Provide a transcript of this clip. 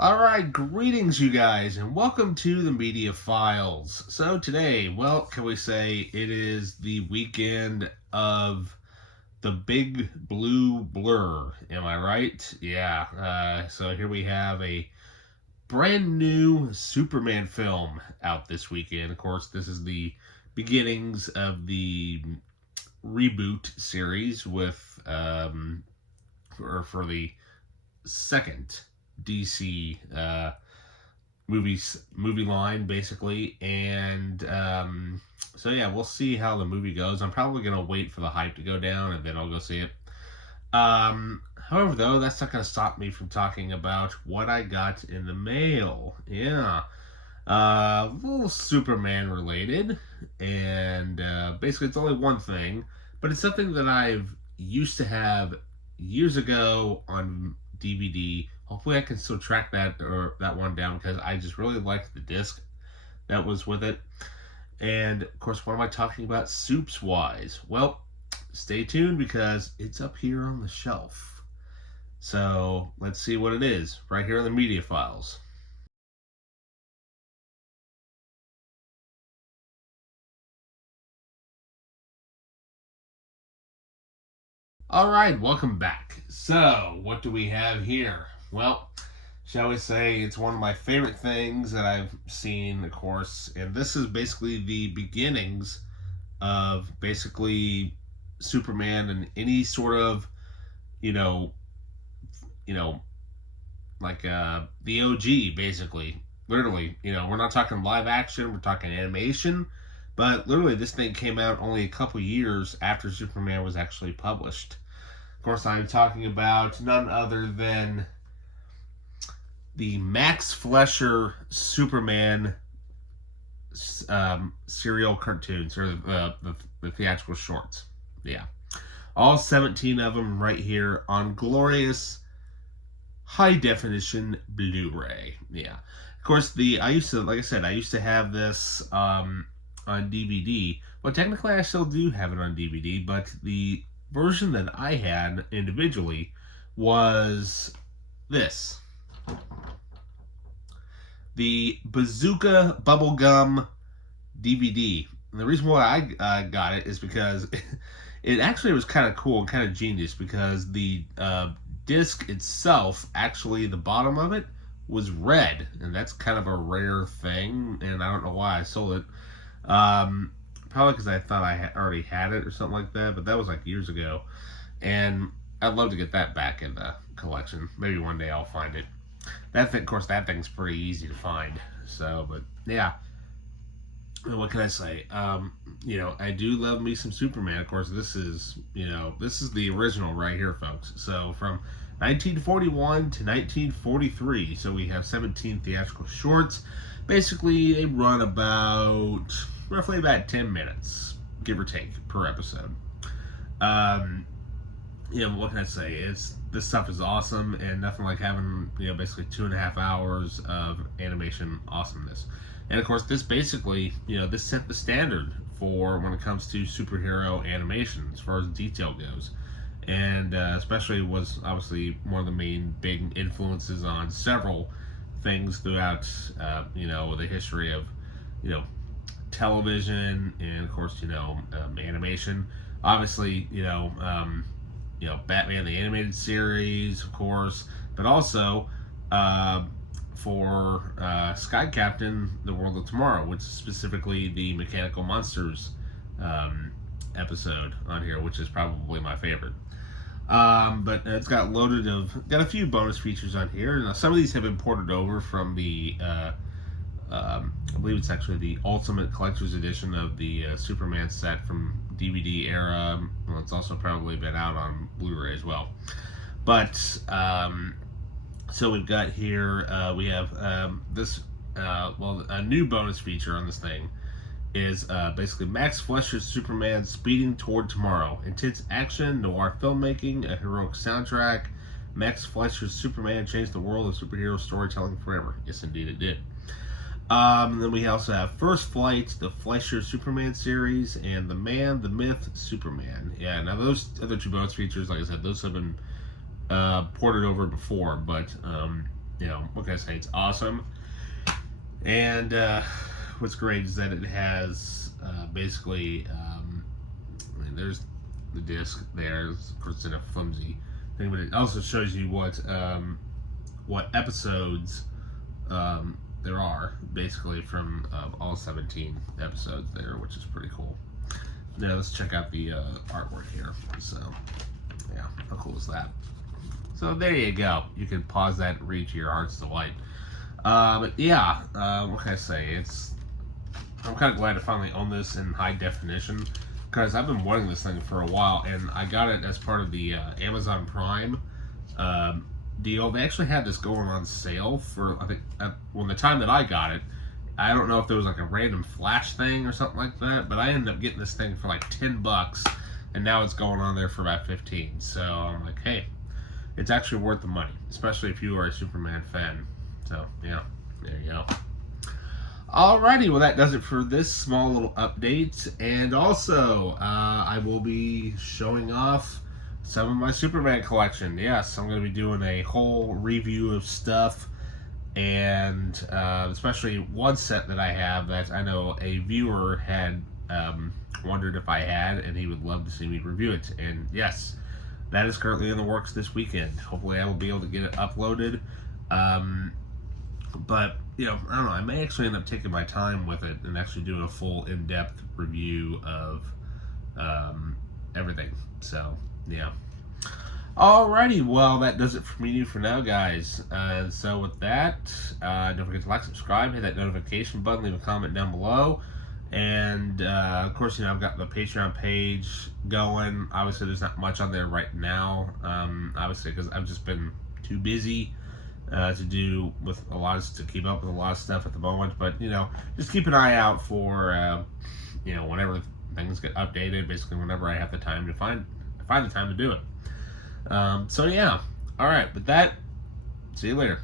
Alright, greetings you guys, and welcome to the Media Files. So today, well, can we say it is the weekend of the big blue blur, am I right? Yeah, so here we have a brand new Superman film out this weekend. Of course, this is the beginnings of the reboot series with, for the second DC movie line basically, and so yeah, we'll see how the movie goes. I'm probably gonna wait for the hype to go down and then I'll go see it. However, though, that's not gonna stop me from talking about what I got in the mail. Yeah, a little Superman related, and basically it's only one thing, but it's something that I've used to have years ago on DVD. Hopefully, I can still track that one down because I just really liked the disc that was with it. And of course, what am I talking about soups wise? Well, stay tuned because it's up here on the shelf. So let's see what it is right here in the media files. All right, welcome back. So, what do we have here? Well, shall we say it's one of my favorite things that I've seen, of course, and this is basically the beginnings of basically Superman and any sort of, you know, you know, like the OG, basically. Literally, we're not talking live action, we're talking animation, but literally this thing came out only a couple years after Superman was actually published. Of course, I'm talking about none other than the Max Fleischer Superman serial cartoons, or the theatrical shorts. Yeah. All 17 of them right here on glorious high definition Blu-ray. Yeah. Of course, I used to have this on DVD. Well, technically, I still do have it on DVD, but the version that I had individually was this. The Bazooka Bubblegum DVD. And the reason why I got it is because it actually was kind of cool and kind of genius, because the disc itself, actually the bottom of it was red, and that's kind of a rare thing, and I don't know why I sold it. Probably because I thought I already had it or something like that, but that was like years ago, and I'd love to get that back in the collection. Maybe one day I'll find it. Of course, that thing's pretty easy to find. So, but yeah, what can I say? I do love me some Superman. Of course, this is the original right here, folks. So from 1941 to 1943. So we have 17 theatrical shorts. Basically, they run roughly about 10 minutes, give or take, per episode. What can I say? This stuff is awesome, and nothing like having basically 2.5 hours of animation awesomeness. And of course, this basically this set the standard for when it comes to superhero animation as far as detail goes, and especially was obviously one of the main big influences on several things throughout the history of television, and of course animation. Obviously Batman the Animated Series, of course, but also for Sky Captain, The World of Tomorrow, which is specifically the Mechanical Monsters episode on here, which is probably my favorite. But it's got a few bonus features on here. Now, some of these have been ported over from the I believe it's actually the Ultimate Collector's Edition of the Superman set from DVD era. Well, it's also probably been out on Blu-ray as well. But so we've got here, we have a new bonus feature on this thing is basically Max Fleischer's Superman speeding toward tomorrow. Intense action, noir filmmaking, a heroic soundtrack. Max Fleischer's Superman changed the world of superhero storytelling forever. Yes, indeed it did. Then we also have First Flight, the Fleischer Superman series, and The Man, the Myth, Superman. Yeah, now those other two bonus features, like I said, those have been ported over before, but what can I say? It's awesome. And what's great is that it has basically, there's the disc there. Of course, it's in a flimsy thing, but it also shows you what episodes there are, basically, from all 17 episodes there, which is pretty cool. Now let's check out the artwork here. So, yeah, how cool is that? So there you go. You can pause that and read to your heart's delight. But yeah, what can I say? I'm kind of glad to finally own this in high definition, because I've been wanting this thing for a while, and I got it as part of the Amazon Prime deal. They actually had this going on sale for, I think, the time that I got it. I don't know if there was like a random flash thing or something like that, but I ended up getting this thing for like $10, and now it's going on there for about 15. So I'm like, hey, it's actually worth the money, especially if you are a Superman fan. So yeah, there you go. Alrighty, well that does it for this small little update, and also I will be showing off some of my Superman collection. Yes, I'm going to be doing a whole review of stuff, and especially one set that I have that I know a viewer had wondered if I had, and he would love to see me review it. And yes, that is currently in the works this weekend. Hopefully I will be able to get it uploaded. But, I don't know, I may actually end up taking my time with it and actually do a full in-depth review of everything. So, yeah. Alrighty, well, that does it for me for now, guys. So with that, don't forget to like, subscribe, hit that notification button, leave a comment down below. And, of course, I've got the Patreon page going. Obviously, there's not much on there right now, obviously, because I've just been too busy to keep up with a lot of stuff at the moment. But, just keep an eye out for, whenever things get updated, basically whenever I have the time to find the time to do it. So, yeah. All right, with that, see you later.